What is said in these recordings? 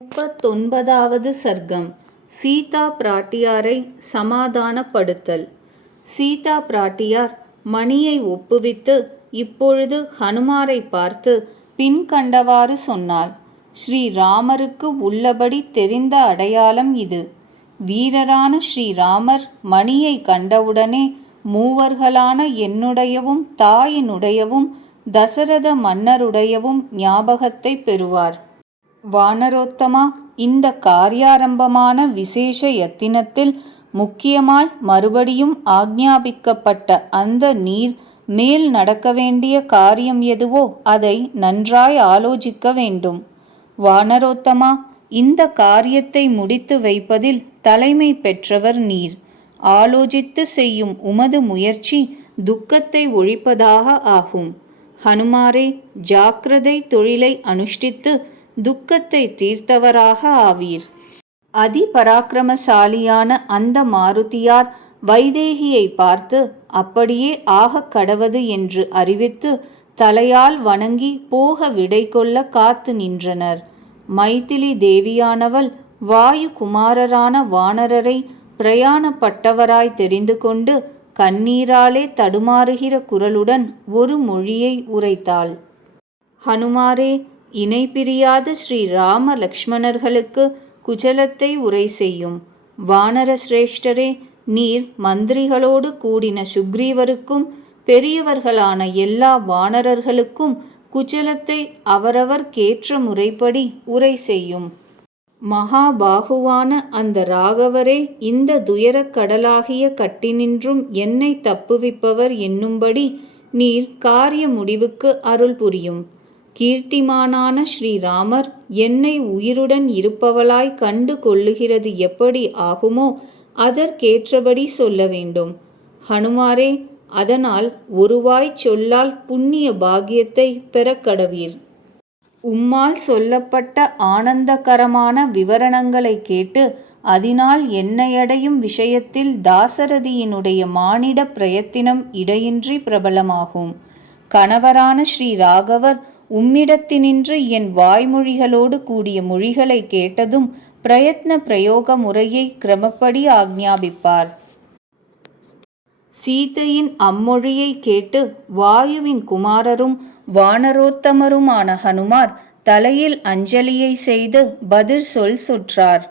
39வது சர்க்கம். சீதா பிராட்டியாரை சமாதானப்படுத்தல். சீதா பிராட்டியார் மணியை ஒப்புவித்து இப்பொழுது ஹனுமாரை பார்த்து பின்கண்டவாறு சொன்னாள். ஸ்ரீராமருக்கு உள்ளபடி தெரிந்த அடையாளம் இது. வீரரான ஸ்ரீராமர் மணியை கண்டவுடனே மூவர்களான என்னுடையவும் தாயினுடையவும் தசரத மன்னருடையவும் ஞாபகத்தை பெறுவார். வானரோத்தமா, இந்த காரியாரம்பமான விசேஷ யத்தினத்தில் முக்கியமாய் மறுபடியும் ஆக்ஞாபிக்கப்பட்ட அந்த நீர் மேல் நடக்க வேண்டிய காரியம் எதுவோ அதை நன்றாய் ஆலோசிக்க வேண்டும். வானரோத்தமா, இந்த காரியத்தை முடித்து வைப்பதில் தலைமை பெற்றவர் நீர். ஆலோசித்து செய்யும் உமது முயற்சி துக்கத்தை ஒழிப்பதாக ஆகும். ஹனுமாரே, ஜாக்கிரதை தொழிலை அனுஷ்டித்து துக்கத்தை தீர்த்தவராக ஆவீர். அதிபராக்கிரமசாலியான அந்த மாருதியார் வைதேகியை பார்த்து அப்படியே ஆகக் கடவது என்று அறிவித்து தலையால் வணங்கி போக விடை கொள்ள காத்து நின்றனர். மைதிலி தேவியானவள் வாயு குமாரரான வானரரை பிரயாணப்பட்டவராய் தெரிந்து கொண்டு கண்ணீராலே தடுமாறுகிற குரலுடன் ஒரு மொழியை உரைத்தாள். ஹனுமாரே, இணை பிரியாத ஸ்ரீராம லக்ஷ்மணர்களுக்கு குசலத்தை உரை செய்யும். வானர சிரேஷ்டரே, நீர் மந்திரிகளோடு கூடின சுக்ரீவருக்கும் பெரியவர்களான எல்லா வானரர்களுக்கும் குசலத்தை அவரவர் கேற்ற முறைப்படி உரை செய்யும். மகாபாகுவான அந்த ராகவரே இந்த துயரக் கடலாகிய கட்டினின்றும் என்னை தப்புவிப்பவர் என்னும்படி நீர் காரிய முடிவுக்கு அருள் புரியும். கீர்த்திமானான ஸ்ரீராமர் என்னை உயிருடன் இருப்பவளாய் கண்டு கொள்ளுகிறது எப்படி ஆகுமோ அதற்கேற்றபடி சொல்ல வேண்டும். ஹனுமாரே, அதனால் ஒருவாய் சொல்லால் புண்ணிய பாக்கியத்தை பெறக்கடவீர். உம்மால் சொல்லப்பட்ட ஆனந்தகரமான விவரணங்களை கேட்டு அதனால் என்னையடையும் விஷயத்தில் தாசரதியினுடைய மானிட பிரயத்தினம் இடையின்றி பிரபலமாகும். கணவரான ஸ்ரீராகவர் உம்மிடத்தினின்று என் வாய்மொழிகளோடு கூடிய மொழிகளை கேட்டதும் பிரயத்ன பிரயோக முறையை கிரமப்படி ஆக்ஞாபிப்பார். சீதையின் அம்மொழியை கேட்டு வாயுவின் குமாரரும் வானரோத்தமருமான ஹனுமார் தலையில் அஞ்சலியை செய்து பதில் சொற்றார்.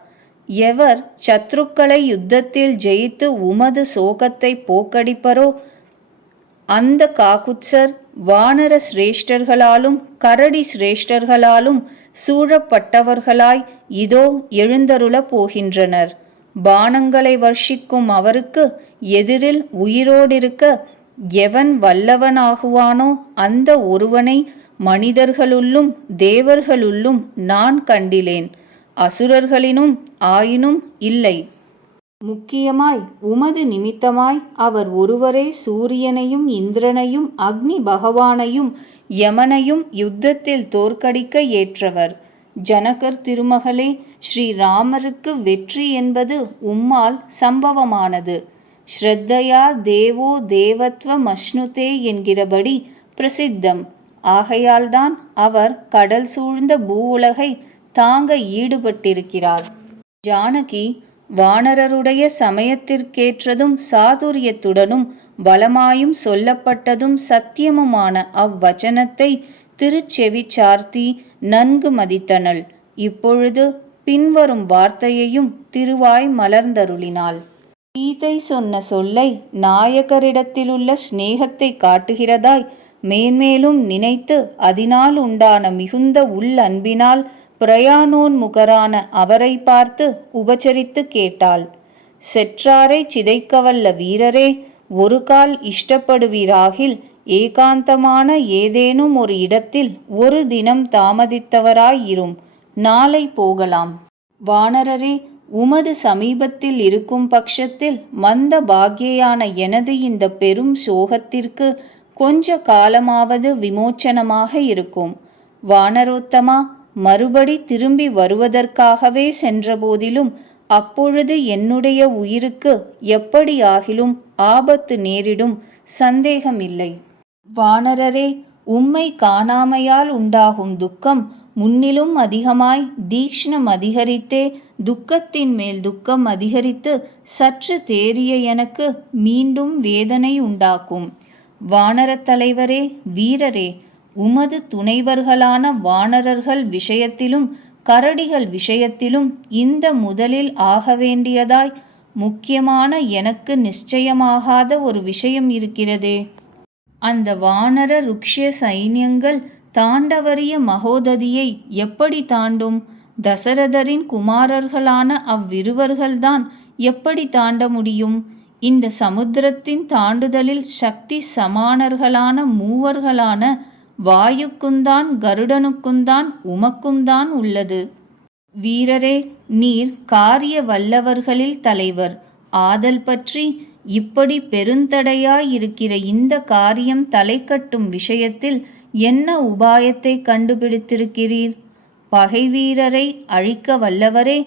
எவர் சத்ருக்களை யுத்தத்தில் ஜெயித்து உமது சோகத்தை போக்கடிப்பரோ அந்த காகுத்சர் வானர சிரேஷ்டர்களாலும் கரடி சிரேஷ்டர்களாலும் சூழப்பட்டவர்களாய் இதோ எழுந்தருளப் போகின்றனர். பானங்களை வர்ஷிக்கும் அவருக்கு எதிரில் உயிரோடிருக்க எவன் வல்லவனாகுவானோ அந்த ஒருவனை மனிதர்களுள்ளும் தேவர்களுள்ளும் நான் கண்டிலேன். அசுரர்களினும் ஆயினும் இல்லை. முக்கியமாய் உமது நிமித்தமாய் அவர் ஒருவரே சூரியனையும் இந்திரனையும் அக்னி பகவானையும் யமனையும் யுத்தத்தில் தோற்கடிக்க ஏற்றவர். ஜனகர் திருமகளே, ஸ்ரீராமருக்கு வெற்றி என்பது உம்மால் சம்பவமானது. ஸ்ரத்தையா தேவோ தேவத்வ மஷ்ணுதே என்கிறபடி பிரசித்தம். ஆகையால்தான் அவர் கடல் சூழ்ந்த பூவுலகை தாங்க ஈடுபட்டிருக்கிறார். ஜானகி வானரருடைய சமயத்திற்கேற்றதும் சாதுரியத்துடனும் பலமாயும் சொல்லப்பட்டதும் சத்தியமுமான அவ்வச்சனத்தை திருச்செவி சார்த்தி நன்கு மதித்தனள். இப்பொழுது பின்வரும் வார்த்தையையும் திருவாய் மலர்ந்தருளினாள். சீதை சொன்ன சொல்லை நாயகரிடத்திலுள்ள ஸ்நேகத்தை காட்டுகிறதாய் மேன்மேலும் நினைத்து அதனால் உண்டான மிகுந்த உள்ளன்பினால் பிரயாணோன்முகரான அவரை பார்த்து உபசரித்து கேட்டாள். செற்றாரை சிதைக்கவல்ல வீரரே, ஒரு கால் இஷ்டப்படுவீராகில் ஏகாந்தமான ஏதேனும் ஒரு இடத்தில் ஒரு தினம் தாமதித்தவராயிரும். நாளை போகலாம். வானரரே, உமது சமீபத்தில் இருக்கும் பட்சத்தில் மந்த பாக்யையான எனது இந்த பெரும் சோகத்திற்கு கொஞ்ச காலமாவது விமோச்சனமாக இருக்கும். வானரோத்தமா, மறுபடி திரும்பி வருவதற்காகவே சென்றபோதிலும் அப்பொழுது என்னுடைய உயிருக்கு எப்படியாகிலும் ஆபத்து நேரிடும், சந்தேகமில்லை. வானரரே, உம்மை காணாமையால் உண்டாகும் துக்கம் முன்னிலும் அதிகமாய் தீக்ஷ்ணம் அதிகரித்தே துக்கத்தின் மேல் துக்கம் அதிகரித்து சற்று தேறிய எனக்கு மீண்டும் வேதனை உண்டாக்கும். வானரத் தலைவரே, வீரரே, உமது துணைவர்களான வானரர்கள் விஷயத்திலும் கரடிகள் விஷயத்திலும் இந்த முதலில் ஆக வேண்டியதாய் முக்கியமான எனக்கு நிச்சயமாகாத ஒரு விஷயம் இருக்கிறதே. அந்த வானர ருக்ஷ்ய சைன்யங்கள் தாண்டவரிய மகோததியை எப்படி தாண்டும்? தசரதரின் குமாரர்களான அவ்விருவர்கள்தான் எப்படி தாண்ட முடியும்? இந்த சமுத்திரத்தின் தாண்டுதலில் சக்தி சமானர்களான மூவர்களான வாயுக்குந்தான் கருடனுக்குந்தான் உமக்கும்தான் உள்ளது. வீரரே, நீர் காரிய வல்லவர்களில் தலைவர் ஆதல் பற்றி இப்படி பெருந்தடையாயிருக்கிற இந்த காரியம் தலைக்கட்டும் விஷயத்தில் என்ன உபாயத்தை கண்டுபிடித்திருக்கிறீர்? பகை வீரரை அழிக்க வல்லவரே,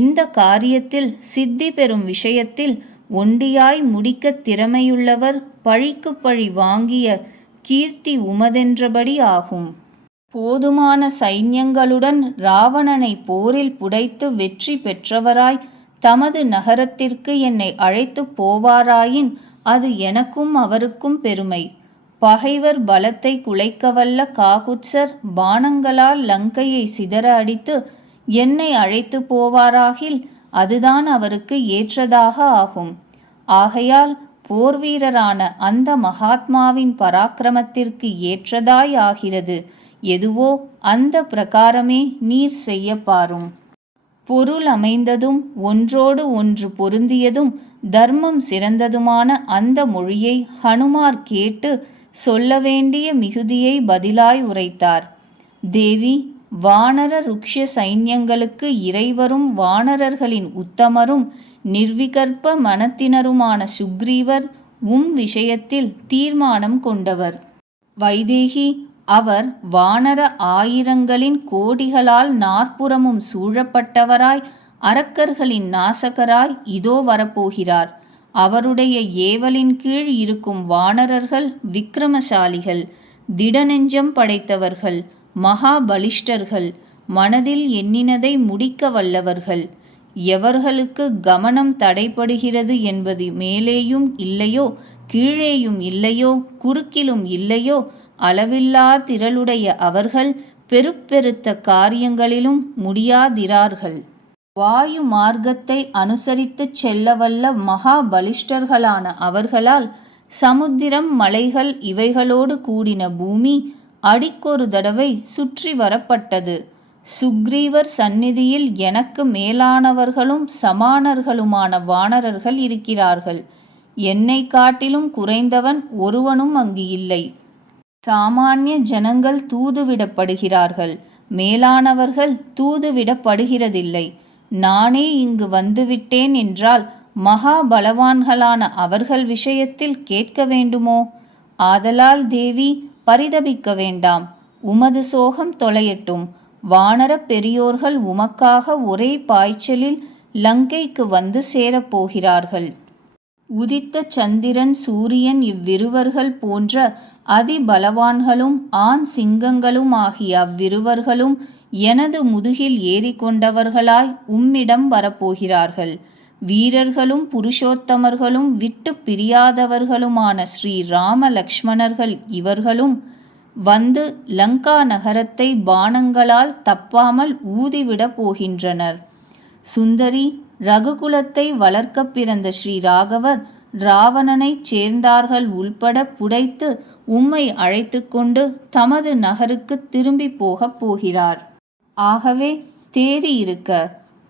இந்த காரியத்தில் சித்தி பெறும் விஷயத்தில் ஒண்டியாய் முடிக்க திறமையுள்ளவர். பழிக்கு பழி வாங்கிய கீர்த்தி உமதென்றபடி ஆகும். போதுமான சைன்யங்களுடன் இராவணனை போரில் புடைத்து வெற்றி பெற்றவராய் தமது நகரத்திற்கு என்னை அழைத்து போவாராயின் அது எனக்கும் அவருக்கும் பெருமை. பகைவர் பலத்தை குலைக்கவல்ல காகுத்சர் பாணங்களால் லங்கையை சிதற அடித்து என்னை அழைத்து போவாராகில் அதுதான் அவருக்கு ஏற்றதாக ஆகும். ஆகையால் போர்வீரரான அந்த மகாத்மாவின் பராக்கிரமத்திற்கு ஏற்றதாய் ஆகிறது எதுவோ அந்த பிரகாரமே நீர் செய்ய பாரும். பொருள் அமைந்ததும் ஒன்றோடு ஒன்று பொருந்தியதும் தர்மம் சிறந்ததுமான அந்த மொழியை ஹனுமார் கேட்டு சொல்ல வேண்டிய மிகுதியை பதிலாய் உரைத்தார். தேவி, வானர ருக்ஷ்ய சைன்யங்களுக்கு இறைவரும் வானரர்களின் உத்தமரும் நிர்விகற்ப மனத்தினருமான சுக்ரீவர் விஷயத்தில் தீர்மானம் கொண்டவர். வைதேகி, அவர் வானர ஆயிரங்களின் கோடிகளால் நாற்புறமும் சூழப்பட்டவராய் அரக்கர்களின் நாசகராய் இதோ வரப்போகிறார். அவருடைய ஏவலின் கீழ் இருக்கும் வானரர்கள் விக்கிரமசாலிகள், திடநெஞ்சம் படைத்தவர்கள், மகாபலிஷ்டர்கள், மனதில் எண்ணினதை முடிக்க வல்லவர்கள். எவர்களுக்கு கமனம் தடைபடுகிறது என்பது மேலேயும் இல்லையோ கீழேயும் இல்லையோ குறுக்கிலும் இல்லையோ அளவில்லா திரளுடைய அவர்கள் பெருப்பெருத்த காரியங்களிலும் முடியாதிரார்கள். வாயு மார்க்கத்தை அனுசரித்துச் செல்லவல்ல மகாபலிஷ்டர்களான அவர்களால் சமுத்திரம், மலைகள் இவைகளோடு கூடின பூமி அடிக்கொரு தடவை சுற்றி வரப்பட்டது. சுக்ரீவர் சந்நிதியில் எனக்கு மேலானவர்களும் சமானர்களுமான வானரர்கள் இருக்கிறார்கள். என்னை காட்டிலும் குறைந்தவன் ஒருவனும் அங்கு இல்லை. சாமானிய ஜனங்கள் தூதுவிடப்படுகிறார்கள், மேலானவர்கள் தூதுவிடப்படுகிறதில்லை. நானே இங்கு வந்துவிட்டேன் என்றால் மகாபலவான்களான அவர்கள் விஷயத்தில் கேட்க வேண்டுமோ? ஆதலால் தேவி, பரிதபிக்க வேண்டாம். உமது சோகம் தொலையட்டும். வானரப் பெரியோர்கள் உமக்காக ஒரே பாய்ச்சலில் லங்கைக்கு வந்து சேரப்போகிறார்கள். உதித்த சந்திரன், சூரியன் இவ்விருவர்கள் போன்ற அதிபலவான்களும் ஆண் சிங்கங்களும் ஆகிய அவ்விருவர்களும் எனது முதுகில் ஏறிக்கொண்டவர்களாய் உம்மிடம் வரப்போகிறார்கள். வீரர்களும் புருஷோத்தமர்களும் விட்டு பிரியாதவர்களுமான ஸ்ரீ ராம லக்ஷ்மணர்கள் இவர்களும் வந்து லங்கா நகரத்தை பாணங்களால் தப்பாமல் ஊதிவிடப் போகின்றனர். சுந்தரி, ரகுகுலத்தை வளர்க்க பிறந்த ஸ்ரீ ராகவர் இராவணனைச் சேர்ந்தார்கள் உள்பட புடைத்து உம்மை அழைத்து கொண்டு தமது நகருக்கு திரும்பி போகப் போகிறார். ஆகவே தேறி இருக்க,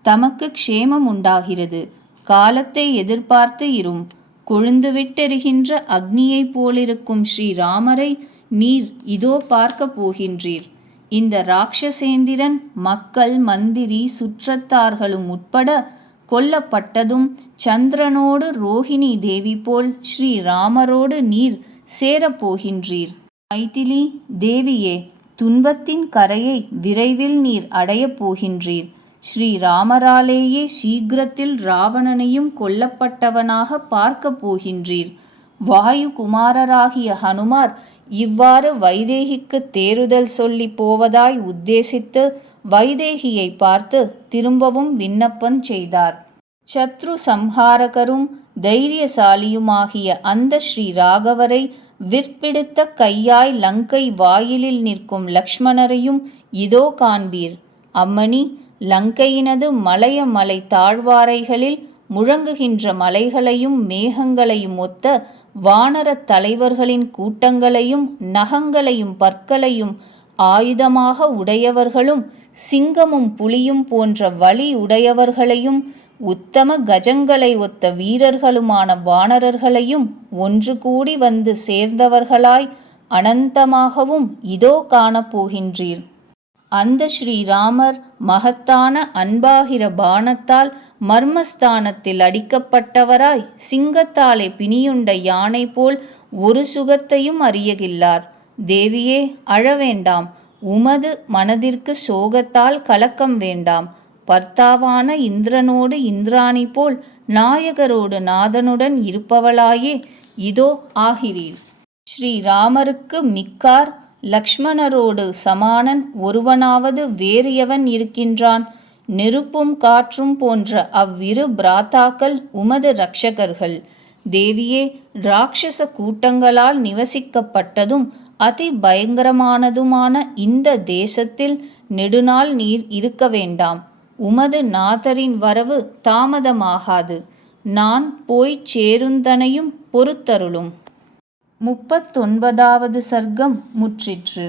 தமக்கு க்ஷேமம் உண்டாகிறது. காலத்தை எதிர்பார்த்து இரும். கொழுந்துவிட்டெரிகின்ற அக்னியைப் போலிருக்கும் ஸ்ரீராமரை நீர் இதோ பார்க்க போகின்றீர். இந்த ராட்சசேந்திரன் மக்கள், மந்திரி, சுற்றத்தார்களும் உட்பட கொல்லப்பட்டதும் சந்திரனோடு ரோஹிணி தேவி போல் ஸ்ரீராமரோடு நீர் சேரப்போகின்றீர். மைதிலி தேவியே, துன்பத்தின் கரையை விரைவில் நீர் அடையப் போகின்றீர். ஸ்ரீராமராலேயே சீக்கிரத்தில் இராவணனையும் கொல்லப்பட்டவனாக பார்க்க போகின்றீர். வாயு குமாரராகிய ஹனுமார் இவ்வாறு வைதேகிக்கு தேறுதல் சொல்லி போவதாய் உத்தேசித்து வைதேகியை பார்த்து திரும்பவும் விண்ணப்பம் செய்தார். சத்ரு சம்ஹாரகரும் தைரியசாலியுமாகிய அந்த ஸ்ரீ ராகவரை விற்பிடித்த கையாய் லங்கை வாயிலில் நிற்கும் லக்ஷ்மணரையும் இதோ காண்பீர். அம்மணி, லங்கையினது மலைய மலை தாழ்வாரைகளில் முழங்குகின்ற மலைகளையும் மேகங்களையும் ஒத்த வானரத் தலைவர்களின் கூட்டங்களையும் நகங்களையும் பற்களையும் ஆயுதமாக உடையவர்களும் சிங்கமும் புலியும் போன்ற வலி உடையவர்களையும் உத்தம கஜங்களை ஒத்த வீரர்களுமான வானரர்களையும் ஒன்று கூடி வந்து சேர்ந்தவர்களாய் அனந்தமாகவும் இதோ காணப்போகின்றீர். அந்த ஸ்ரீராமர் மகத்தான அன்பாகிற பாணத்தால் மர்மஸ்தானத்தில் அடிக்கப்பட்டவராய் சிங்கத்தாலே பிணியுண்ட யானை போல் ஒரு சுகத்தையும் அறியகில்லார். தேவியே, அழவேண்டாம். உமது மனதிற்கு சோகத்தால் கலக்கம் வேண்டாம். பர்த்தாவான இந்திரனோடு இந்திராணி போல் நாயகரோடு நாதனுடன் இருப்பவளாயே இதோ ஆகிறீர். ஸ்ரீராமருக்கு மிக்கார் லக்ஷ்மணரோடு சமானன் ஒருவனாவது வேறு எவன் இருக்கின்றான்? நெருப்பும் காற்றும் போன்ற அவ்விரு பிராத்தாக்கள் உமது இரட்சகர்கள். தேவியே, இராட்சச கூட்டங்களால் நிவசிக்கப்பட்டதும் அதி பயங்கரமானதுமான இந்த தேசத்தில் நெடுநாள் நீர் இருக்க வேண்டாம். உமது நாதரின் வரவு தாமதமாகாது. நான் போய்ச் சேருந்தனையும் பொறுத்தருளும். 39வது சர்க்கம் முற்றிற்று.